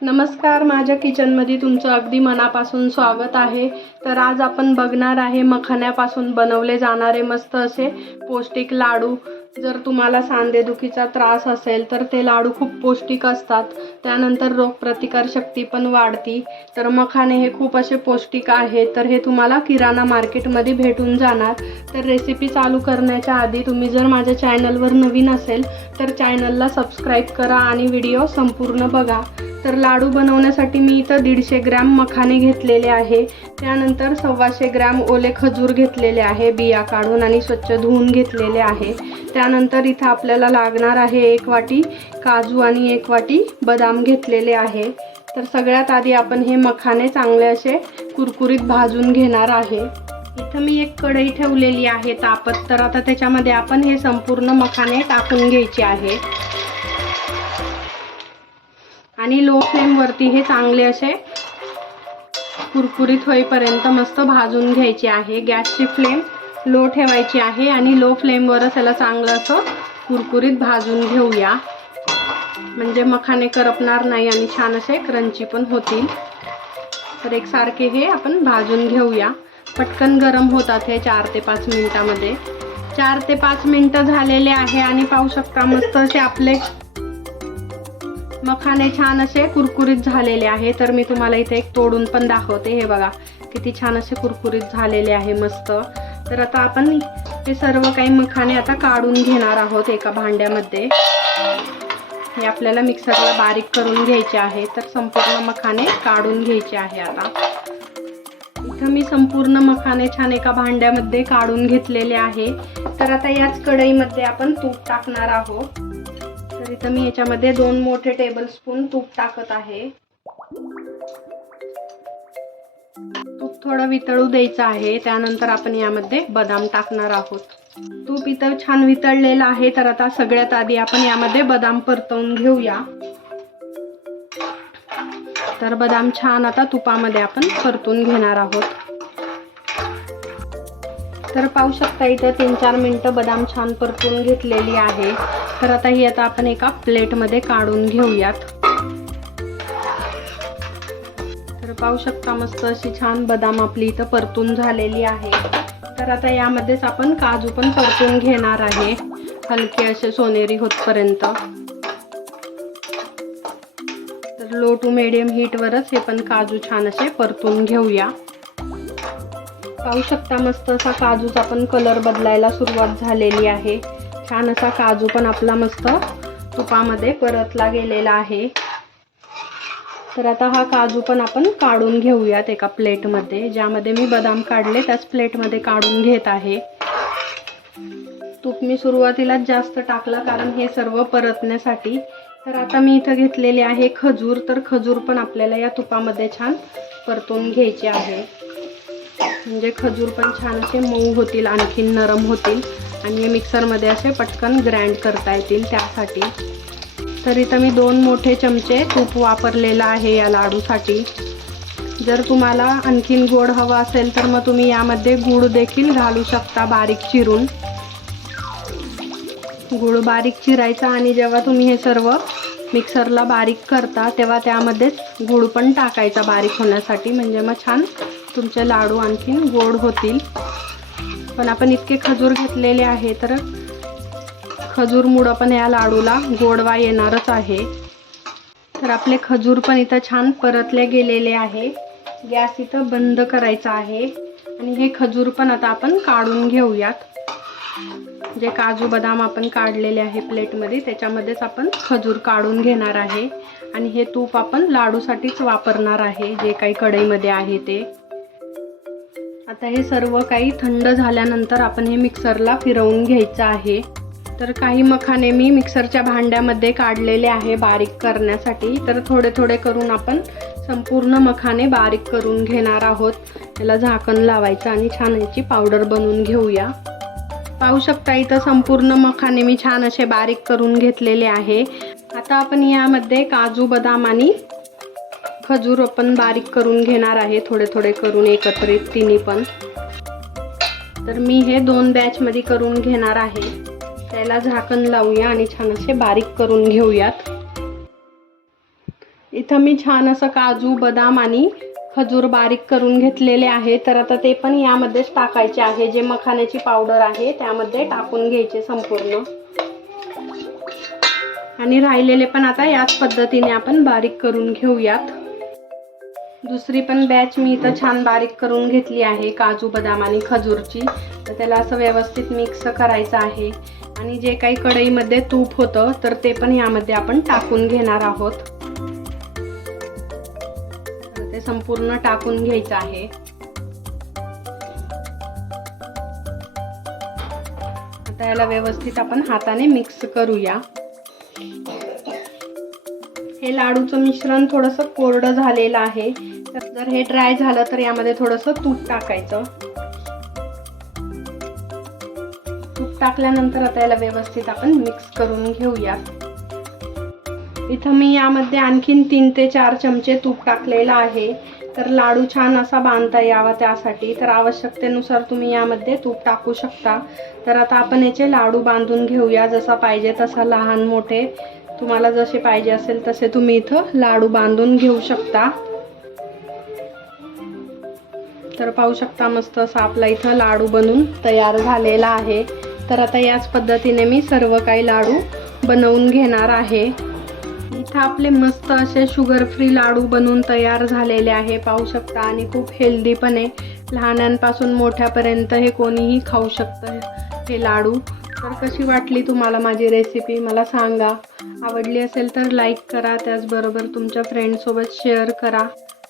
नमस्कार माझ्या किचनमध्ये तुमचं अगदी मनापासून स्वागत आहे. तर आज आपण बघणार आहे मखाण्यापासून बनवले जाणारे मस्त असे पौष्टिक लाडू. जर तुम्हाला सांधेदुखीचा त्रास असेल तर ते लाडू खूप पौष्टिक असतात. त्यानंतर रोगप्रतिकारशक्ती पण वाढती. तर मखाणे हे खूप असे पौष्टिक आहे. तर हे तुम्हाला किराणा मार्केटमध्ये भेटून जाणार. तर रेसिपी चालू करण्याच्या आधी तुम्ही जर माझ्या चॅनलवर नवीन असेल तर चॅनलला सबस्क्राईब करा आणि व्हिडिओ संपूर्ण बघा. तर लाडू बनवण्यासाठी मी इथं दीडशे ग्रॅम मखाने घेतलेले आहे. त्यानंतर सव्वाशे ग्रॅम ओले खजूर घेतलेले आहे. बिया काढून आणि स्वच्छ धुवून घेतलेले आहे. त्यानंतर इथं आपल्याला लागणार आहे एक वाटी काजू आणि एक वाटी बदाम घेतलेले आहे. तर सगळ्यात आधी आपण हे मखाने चांगले असे कुरकुरीत भाजून घेणार आहे. इथं मी एक कढई ठेवलेली आहे तापत. तर आता त्याच्यामध्ये आपण हे संपूर्ण मखाने टाकून घ्यायचे आहे. आणि लो फ्लेमवरती हे चांगले असे कुरकुरीत होईपर्यंत मस्त भाजून घ्यायचे आहे. गॅसची फ्लेम लो ठेवायची आहे आणि लो फ्लेमवरच याला चांगलं असं कुरकुरीत भाजून घेऊया. म्हणजे मखाने करपणार नाही आणि छान असे क्रंची पण होतील. तर एकसारखे हे आपण भाजून घेऊया. पटकन गरम होतात हे चार ते पाच मिनिटामध्ये. चार ते पाच मिनिटं झालेले आहे आणि पाहू शकता मस्त असे आपले मखाने छान असे कुरकुरीत झालेले आहे. तर मी तुम्हाला इथे एक तोडून पण दाखवते. हे बघा किती छान असे कुरकुरीत झालेले आहे मस्त. तर आता आपण हे सर्व काही मखाने आता काढून घेणार आहोत एका भांड्यामध्ये. हे आपल्याला मिक्सरला बारीक करून घ्यायचे आहे. तर संपूर्ण मखाने काढून घ्यायचे आहे आता. इथं मी संपूर्ण मखाने छान एका भांड्यामध्ये काढून घेतलेले आहे. तर आता याच कढईमध्ये आपण तूप टाकणार आहोत. तर इथं मी याच्यामध्ये दोन मोठे टेबलस्पून तूप टाकत आहे. तूप थोडं वितळू द्यायचं आहे. त्यानंतर आपण यामध्ये बदाम टाकणार आहोत. तूप इथं छान वितळलेलं आहे. तर आता सगळ्यात आधी आपण यामध्ये बदाम परतवून घेऊया. तर बदाम छान आता तुपामध्ये आपण परतून घेणार आहोत. तर पाहू शकता इथं तीन चार मिनटं बदाम छान परतून घेतलेली आहे. तर आता ही आता आपण एका प्लेटमध्ये काढून घेऊयात. तर पाहू शकता मस्त अशी छान बदाम आपली इथं परतून झालेली आहे. तर आता यामध्येच आपण काजू पण परतून घेणार आहे. हलके असे सोनेरी होतपर्यंत. तर लो टू मिडियम हीटवरच हे पण काजू छान असे परतून घेऊया. पाहू शकता मस्त असा काजूचा पण कलर बदलायला सुरुवात झालेली आहे. छान असा काजू पण आपला मस्त तुपामध्ये परतला गेलेला आहे. तर आता हा काजू पण आपण काढून घेऊयात एका प्लेटमध्ये ज्यामध्ये मी बदाम काढले त्याच प्लेटमध्ये काढून घेत आहे. तूप मी सुरुवातीलाच जास्त टाकला कारण हे सर्व परतण्यासाठी. तर आता मी इथं घेतलेले आहे खजूर. तर खजूर पण आपल्याला या तुपामध्ये छान परतून घ्यायचे आहे. म्हणजे खजूर पण छान असे मऊ होतील आणखीन नरम होतील. आणि मिक्सरमध्ये असे पटकन ग्राइंड करता येतील त्यासाठी. तर इथं मी दोन मोठे चमचे तूप वापरलेलं आहे या लाडूसाठी. जर तुम्हाला आणखीन गोड हवं असेल तर मग तुम्ही यामध्ये गूळ देखील घालू शकता बारीक चिरून. गूळ बारीक चिरायचा आणि जेव्हा तुम्ही हे सर्व मिक्सरला बारीक करता तेव्हा त्यामध्येच गूळ पण टाकायचा बारीक होण्यासाठी. म्हणजे मग छान तुमचे लाडू आणखीन गोड होतील. पण आपण इतके खजूर घेतलेले आहे तर खजूरमुळं पण या लाडूला गोडवा येणारच आहे. तर आपले खजूर पण इथं छान परतले गेलेले आहे. गॅस इथं बंद करायचा आहे. आणि हे खजूर पण आता आपण काढून घेऊयात. जे काजू बदाम आपण काढलेले आहे प्लेटमध्ये त्याच्यामध्येच आपण खजूर काढून घेणार आहे. आणि हे तूप आपण लाडूसाठीच वापरणार आहे जे काही कढईमध्ये आहे ते. आता हे सर्व काही थंड झाल्यानंतर आपण हे मिक्सरला फिरवून घ्यायचं आहे. तर काही मखाने मी मिक्सरच्या भांड्यामध्ये काढलेले आहे बारीक करण्यासाठी. तर थोडे थोडे करून आपण संपूर्ण मखाने बारीक करून घेणार आहोत. त्याला झाकण लावायचं आणि छान याची पावडर बनवून घेऊया. पाहू शकता इथं संपूर्ण मखाने मी छान असे बारीक करून घेतलेले आहे. आता आपण यामध्ये काजू बदाम आणि खजूर आपण बारीक करून घेणार आहे थोडे थोडे करून एकत्रित तिन्ही पण. तर मी हे दोन बॅचमध्ये करून घेणार आहे. त्याला झाकण लावूया आणि छान असे बारीक करून घेऊयात. इथं मी छान असं काजू बदाम आणि खजूर बारीक करून घेतलेले आहे. तर आता ते पण यामध्येच टाकायचे आहे. जे मखाण्याची पावडर आहे त्यामध्ये टाकून घ्यायचे संपूर्ण. आणि राहिलेले पण आता याच पद्धतीने आपण बारीक करून घेऊयात. दुसरी पण बॅच मी इथं छान बारीक करून घेतली आहे काजू बदाम आणि खजूरची. तर त्याला असं व्यवस्थित मिक्स करायचं आहे. आणि जे काही कढईमध्ये तूप होतं तर ते पण यामध्ये आपण टाकून घेणार आहोत. ते संपूर्ण टाकून घ्यायचं आहे. आता याला व्यवस्थित आपण हाताने मिक्स करूया. हे लाडूचं मिश्रण थोडंसं कोरडं झालेलं आहे. जर हे ड्राय झालं तर यामध्ये थोडंसं तूप टाकायचं. तूप टाकल्यानंतर आता याला व्यवस्थित आपण मिक्स करून घेऊया. इथं मी यामध्ये आणखीन तीन ते चार चमचे तूप टाकलेलं आहे. तर लाडू छान असा बांधता यावा त्यासाठी. तर आवश्यकतेनुसार तुम्ही यामध्ये तूप टाकू शकता. तर आता आपण याचे लाडू बांधून घेऊया. जसा पाहिजे तसा लहान मोठे. तुम्हाला जसे पाहिजे असेल तसे तुम्ही इथं लाडू बांधून घेऊ शकता. तर पाहू शकता मस्त असा आपला इथं लाडू बनून तयार झालेला आहे. तर आता याच पद्धतीने मी सर्व काही लाडू बनवून घेणार आहे. इथं आपले मस्त असे शुगर फ्री लाडू बनवून तयार झालेले आहे पाहू शकता. आणि खूप हेल्दी पण आहे. लहानांपासून मोठ्यापर्यंत हे कोणीही खाऊ शकतं हे लाडू. तर कशी वाटली तुम्हाला माझी रेसिपी मला सांगा. आवडली असेल तर लाईक करा. त्याचबरोबर तुमच्या फ्रेंडसोबत शेअर करा.